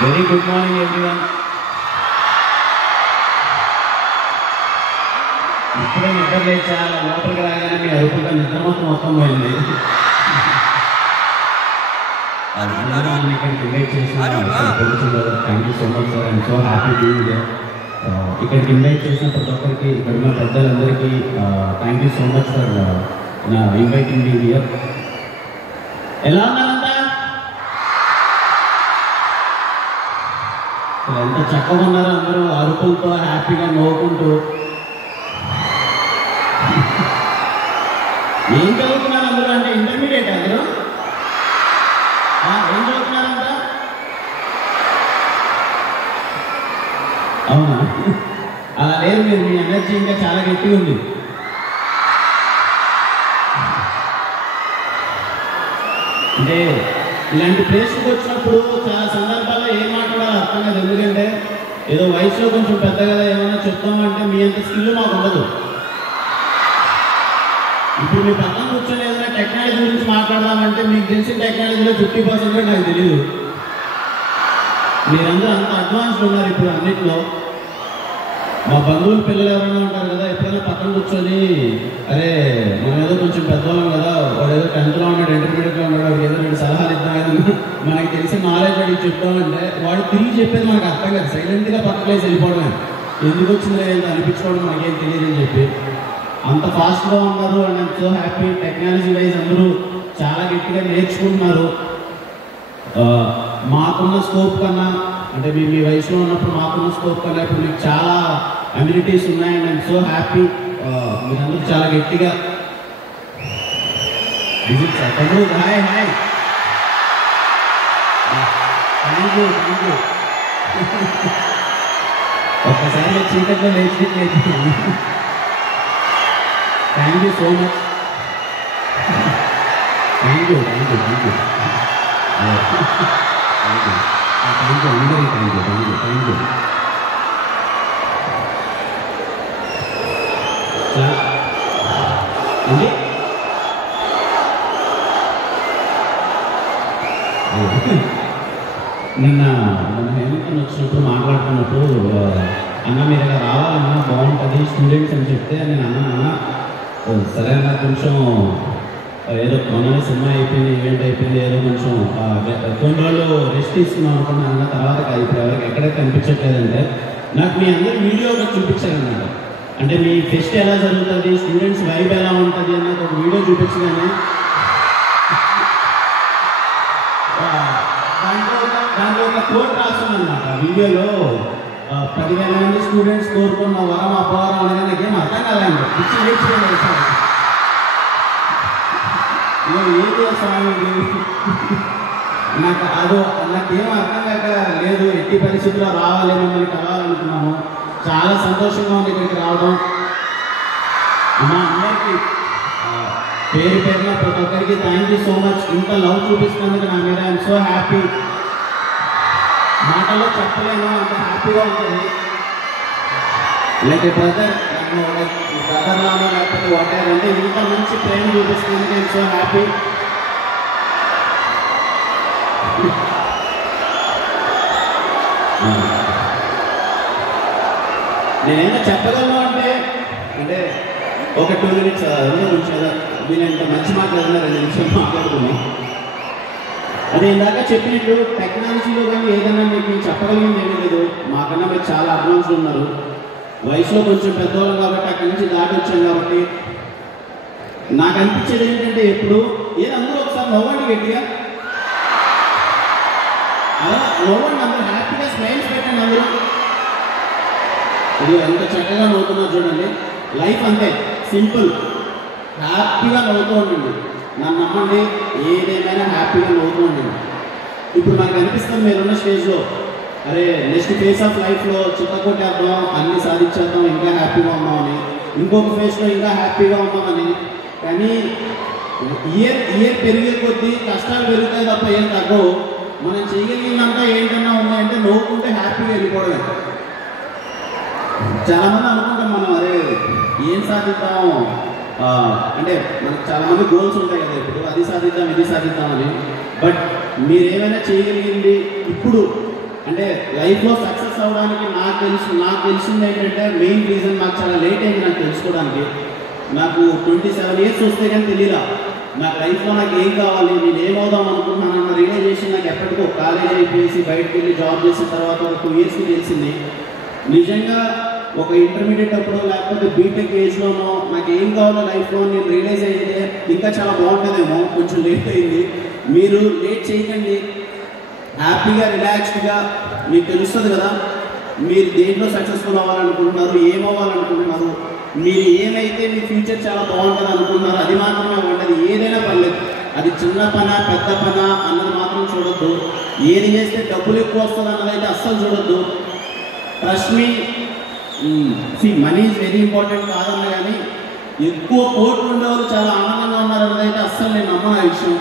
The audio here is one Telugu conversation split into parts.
Very good morning everyone. ఇప్పుడే నిద్ర లేచా, లోపలికి రాగానే మీ అరుపుగా నిద్ర మొత్తం పోయింది. ఇక్కడికి ఇన్వైట్ చేసిన thank you so much sir. I'm so happy being here. ఇక్కడికి ఇన్వైట్ చేసిన ప్రతి ఒక్కరికి, ఇక్కడ ఉన్న పెద్దలందరికీ thank you so much for నా ఇన్వైటింగ్ మీ హియర్. ఎలా ఉన్నారంతా? ఎంత చక్కగా ఉన్నారో అందరూ అరుపులతో హ్యాపీగా నవ్వుకుంటూ. ఏం చదువుతున్నారు అందరూ? అంటే ఇంటర్మీడియట్ అందరూ ఏం చదువుతున్నారంట? అవునా? అలా లేదు, మీరు మీ ఎనర్జీ ఇంకా చాలా గట్టిగా ఉంది. అంటే ఇలాంటి ప్లేస్కి వచ్చినప్పుడు చాలా సందర్భాల్లో ఏం మాట్లాడాలో అర్థం కాదు. ఎందుకంటే ఏదో వయసులో కొంచెం పెద్ద కదా ఏమైనా చెప్తామంటే మీ అంత స్కిల్ మాకు ఉండదు. ఇప్పుడు మీ పక్కన కూర్చొని ఏదైనా టెక్నాలజీ గురించి మాట్లాడదామంటే మీకు తెలిసిన టెక్నాలజీలో 50% కూడా నాకు తెలియదు. మీరందరూ అంత అడ్వాన్స్డ్ ఉన్నారు ఇప్పుడు అన్నింటిలో. మా బంధువుల పిల్లలు ఎవరైనా ఉంటారు కదా, ఎప్పుడైనా పక్కన కూర్చొని అరే మనం ఏదో కొంచెం పెద్దవాళ్ళం కదా, వాడు ఏదో 10th లో ఉన్నాడు, ఇంటర్మీడియట్లో ఉన్నాడు, వాడికి ఏదో 2 సలహాలు ఇద్దాం ఏదన్నా మనకి తెలిసిన నాలెడ్జ్ అడిగి చెప్తామంటే వాడు తిరిగి చెప్పేది మనకు అర్థం కాదు. సైలెంట్గా పక్క ప్లేస్ వెళ్ళిపోవడమే, ఎందుకు వచ్చిందో ఏంటో అనిపించుకోవడం మనకేం తెలియదని చెప్పి అంత ఫాస్ట్గా ఉన్నారు. And I'm so happy. Technology wise అందరూ చాలా గట్టిగా నేర్చుకుంటున్నారు. మాకున్న స్కోప్ కన్నా, అంటే మీ వయసులో ఉన్నప్పుడు మాకున్న స్కోప్ కన్నా ఇప్పుడు మీకు చాలా అమ్యూనిటీస్ ఉన్నాయి. And I'm so happy. మీరందరూ చాలా గట్టిగా తమ్ముడు hi hi thank you thank you. ఒక్కసారి చీకట్లో లేచి thank you so much. Thank you thank you thank you thank you thank you అందరికీ thank you thank you thank you. అండి నిన్న హేమంత్ వచ్చినప్పుడు మాట్లాడుతున్నప్పుడు అన్న మీరు ఇలా రావాలన్నా బాగుంటుంది స్టూడెంట్స్ అని చెప్తే నేను అన్నా సరే అన్న కొంచెం ఏదో మొన్ననే సినిమా అయిపోయింది, ఈవెంట్ అయిపోయింది, ఏదో కొంచెం కొన్ని రోజులు రెస్ట్ తీసుకున్నాం అనుకున్నాను అన్న. తర్వాత ఇప్పుడు ఎవరికి ఎక్కడికి కనిపించట్లేదంటే నాకు మీ అందరూ వీడియో ఒకటి చూపించారన్నమాట. అంటే మీ ఫెస్ట్ ఎలా జరుగుతుంది, స్టూడెంట్స్ వైబ్ ఎలా ఉంటుంది అన్నది ఒక వీడియో చూపించగానే దాంట్లో ఒక కోట్ రాస్తుందన్నమాట. వీడియోలో 10,000 మంది స్టూడెంట్స్ కోరుకున్న వరం అపవరం అనేది నాకేం అర్థం కాలేదు. పిచ్చి నేర్చుకోలేదు సార్. ఏం చేస్తాను నాకేం అర్థం కాక లేదు. ఎట్టి పరిస్థితుల్లో రావాలి, మిమ్మల్ని కలవాలనుకున్నాము. చాలా సంతోషంగా ఉంది ఇక్కడికి రావడం. మా అందరికీ పేరు పేరున ప్రతి ఒక్కరికి థ్యాంక్ యూ సో మచ్. ఇంత లవ్ చూపిస్తున్నందుకు నా మీద ఐఎమ్ సో హ్యాపీ. మాటల్లో చెప్పలేను, అంత హ్యాపీగా ఉంటుంది. లైక్ బ్రదర్ లాగా లేకపోతే వాటర్ అంటే ఇంత మంచి ప్రేమ చూపిస్తున్నందుకు ఐఎమ్ సో హ్యాపీ. నేనేంటో చెప్పగలను అంటే ఒక 2 minutes మీరు ఎంత మంచి మాట్లాడినా 2 నిమిషాలు మాట్లాడుకుని. అదే ఇందాక చెప్పినట్టు టెక్నాలజీలో కానీ ఏదైనా మీకు చెప్పగలిగింది ఏమీ లేదు. మాకన్నా మీరు చాలా అడ్వాన్స్డ్ ఉన్నారు. వయసులో కొంచెం పెద్దవాళ్ళం కాబట్టి అక్కడి నుంచి దాటి వచ్చాం కాబట్టి నాకు అనిపించేది ఏంటంటే ఎప్పుడు అందరూ ఒకసారి నవ్వండి గట్టిగా, అలా నవ్వండి అందరూ హ్యాపీగా స్మైల్స్ పెట్టండి అందరూ. ఇది ఎంత చక్కగా నవ్వుతున్నారు చూడండి. లైఫ్ అంతే సింపుల్, హ్యాపీగా నవ్వుతూ ఉండండి. నన్ను నమ్మండి, ఏదేమైనా హ్యాపీగా నవ్వుతూ ఉండండి. ఇప్పుడు నాకు అనిపిస్తుంది మీరున్న స్టేజ్లో అరే నెక్స్ట్ ఫేజ్ ఆఫ్ లైఫ్లో చిత్తకొట్టేద్దాం, అన్నీ సాధించేద్దాం, ఇంకా హ్యాపీగా ఉన్నామని. ఇంకొక ఫేజ్లో ఇంకా హ్యాపీగా ఉన్నామని. కానీ ఇయర్ పెరిగే కొద్దీ కష్టాలు పెరుగుతాయి తప్ప ఏం తగ్గవు. మనం చేయగలిగినంత ఏంటన్నా ఉన్నాయంటే నవ్వుకుంటే హ్యాపీగా వెళ్ళిపోవడమే. చాలామంది అనుకుంటాం మనం అరే ఏం సాధిద్దాం అంటే మనకు చాలామంది గోల్స్ ఉంటాయి కదా, ఇప్పుడు అది సాధిద్దాం ఇది సాధిద్దామని. బట్ మీరేమైనా చేయగలిగింది ఇప్పుడు అంటే లైఫ్లో సక్సెస్ అవ్వడానికి నాకు తెలిసింది ఏంటంటే మెయిన్ రీజన్ నాకు చాలా లేట్ అయింది నాకు తెలుసుకోవడానికి. నాకు 27 ఇయర్స్ వస్తే కానీ తెలియదా నాకు లైఫ్లో నాకు ఏం కావాలి, నేను ఏమవుదాం అనుకుంటున్నాను అన్న రియలైజేషన్ నాకు ఎప్పటికో కాలేజ్ అయిపోయేసి బయటకు వెళ్ళి జాబ్ చేసిన తర్వాత ఒక 2 ఇయర్స్కి తెలిసింది. నిజంగా ఒక ఇంటర్మీడియట్ అప్పుడు లేకపోతే బీటెక్ ఏజ్లోనో నాకు ఏం కావాలో లైఫ్లో నేను రియలైజ్ అయితే ఇంకా చాలా బాగుంటుందేమో. కొంచెం లేట్ అయింది. మీరు లేట్ చేయకండి, హ్యాపీగా రిలాక్స్డ్గా మీకు తెలుస్తుంది కదా మీరు దేంట్లో సక్సెస్ఫుల్ అవ్వాలనుకుంటున్నారు, ఏమవ్వాలనుకుంటున్నారు, మీరు ఏమైతే మీ ఫ్యూచర్ చాలా బాగుంటుంది అనుకుంటున్నారు అది మాత్రమే అవ్వండి. ఏదైనా పర్లేదు, అది చిన్న పన పెద్ద పన అన్నది మాత్రం చూడొద్దు. ఏది చేస్తే డబ్బులు ఎక్కువ వస్తుంది అన్నదైతే అస్సలు చూడొద్దు. Trust me, money is very important కాదన్న కానీ ఎక్కువ కోట్లు ఉండేవాళ్ళు చాలా ఆనందంగా ఉన్నారు అన్నదైతే అస్సలు నేను నమ్మను ఆ విషయం.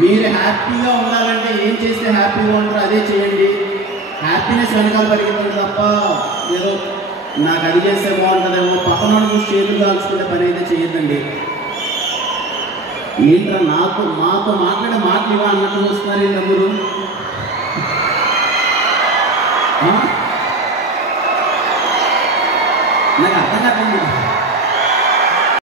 మీరు హ్యాపీగా ఉండాలంటే ఏం చేస్తే హ్యాపీగా ఉంటారో అదే చేయండి. హ్యాపీనెస్ వెనకాల పరిగెత్తండి తప్ప ఏదో నాకు అది చేస్తే బాగుంటుందేమో పక్కన చూసి చేతులు కాల్చుకునే పని అయితే చేయొద్దండి. ఏంట్రా మాతో మాట్లాడే మాటలు ఇవా అన్నట్టు చూస్తున్నారు ఏంటి అందరూ? నాకు అర్థం కాదండి.